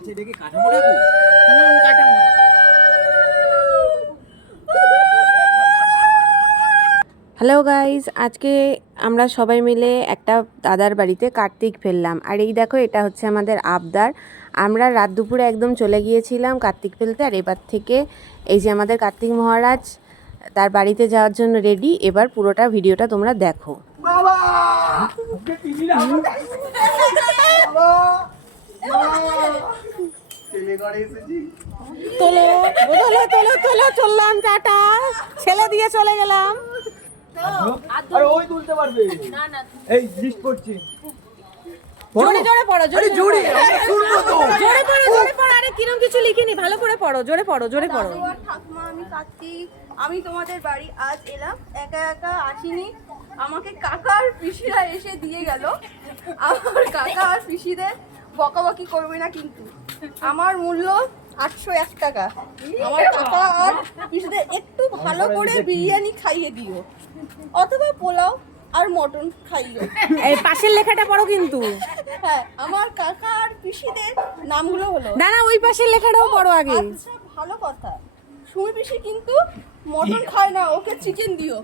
Hello guys, আজকে আমরা সবাই মিলে একটা দাদার বাড়িতে কার্তিক ফেললাম। আর এই দেখো, এটা হচ্ছে আমাদের আবদার। আমরা রাত দুপুরে একদম চলে গিয়েছিলাম কার্তিক ফেলতে। আর এবার থেকে এই যে আমাদের কার্তিক মহারাজ তার বাড়িতে যাওয়ার জন্য রেডি। এবার পুরোটা ভিডিওটা তোমরা দেখো। তোলো তোলো তোলো তোলো, চললাম, টাটা, ছেলে দিয়ে চলে গেলাম। আরে ওই তুলতে পারবে না না, এই লিস্ট করছি। জোরে জোরে পড়ো, জোরে জোরে শুনবো তো, জোরে পড়ো, জোরে পড়ো। আরে কিরম কিছু লিখিনি, ভালো করে পড়ো, জোরে পড়ো, জোরে পড়ো। ঠাকুমা, আমি কার্তিক, আমি তোমাদের বাড়ি আজ এলাম। একা একা আসিনি, আমাকে কাকা আর পিসিরা এসে দিয়ে গেল। আমার কাকা আর পিসিদের বকাবকি করবে না কিন্তু। আমার মূল্য 801 টাকা। আমার কাকা আর পিসিদের একটু ভালো করে বিরিয়ানি খাইয়ে দিও, অথবা পোলাও আর মটন খাইও। এই পাশের লেখাটা পড়ো কিন্তু। হ্যাঁ, আমার কাকা আর পিসিদের নামগুলো হলো। না না, ওই পাশের লেখাটাও পড়ো আগে। আচ্ছা, ভালো কথা। সুমি পিসি কিন্তু মটন খায় না, ওকে চিকেন দিও।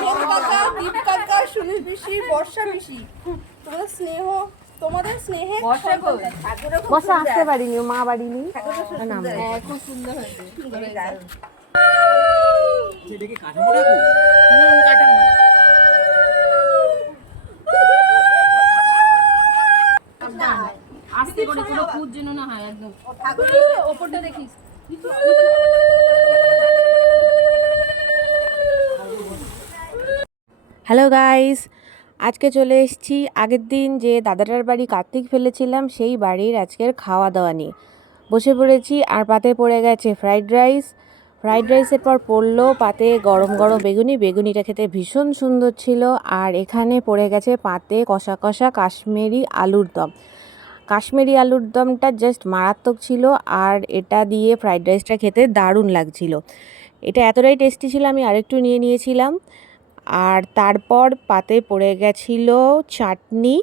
হেম কাকা, দীপ কাকা, সুমি পিসি, বর্ষা পিসি, তোমাদের স্নেহে বসে আসতে পারিনি, মা বাড়িনি। খুব সুন্দর হয়েছে। আস্তে করে পুরো ফুট যেন না হয় একদম। ওপরটা দেখিস। হ্যালো গাইস, আজকে চলে এসেছি আগের দিন যে দাদাটার বাড়ি কার্তিক ফেলেছিলাম সেই বাড়ির আজকের খাওয়া দাওয়া নিয়ে। বসে পড়েছি, আর পাতে পড়ে গেছে ফ্রাইড রাইস। ফ্রাইড রাইসের পর পড়লো পাতে গরম গরম বেগুনি। বেগুনিটা খেতে ভীষণ সুন্দর ছিল। আর এখানে পড়ে গেছে পাতে কষা কষা কাশ্মীরি আলুর দম। কাশ্মীরি আলুর দমটা জাস্ট মারাত্মক ছিল। আর এটা দিয়ে ফ্রাইড রাইসটা খেতে দারুণ লাগছিল। এটা এতটাই টেস্টি ছিল, আমি আরেকটু নিয়ে নিয়েছিলাম। আর তারপর পাতে পড়ে গেছিল চাটনি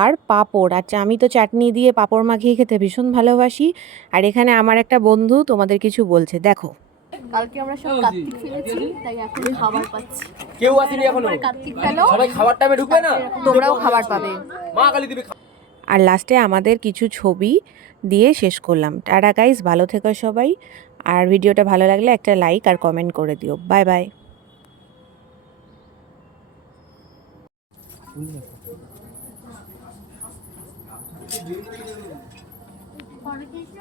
আর পাঁপড়। আচ্ছা, আমি তো চাটনি দিয়ে পাঁপড় মাখিয়ে খেতে ভীষণ ভালোবাসি। আর এখানে আমার একটা বন্ধু তোমাদের কিছু বলছে, দেখো। কালকে আমরা সব কার্তিক ফেলেছি, তাই এখন খাবার পাচ্ছি। কেউ আসেনি এখনো। কার্তিক ফেলো, সবাই খাবার টাইমে ঢুকবে না, তোমরাও খাবার পাবে। মা কালী দিবে। আর লাস্টে আমাদের কিছু ছবি দিয়ে শেষ করলাম। টাটা গাইস, ভালো থেকো সবাই। আর ভিডিওটা ভালো লাগলে একটা লাইক আর কমেন্ট করে দিও। Bye bye. পরে কিছু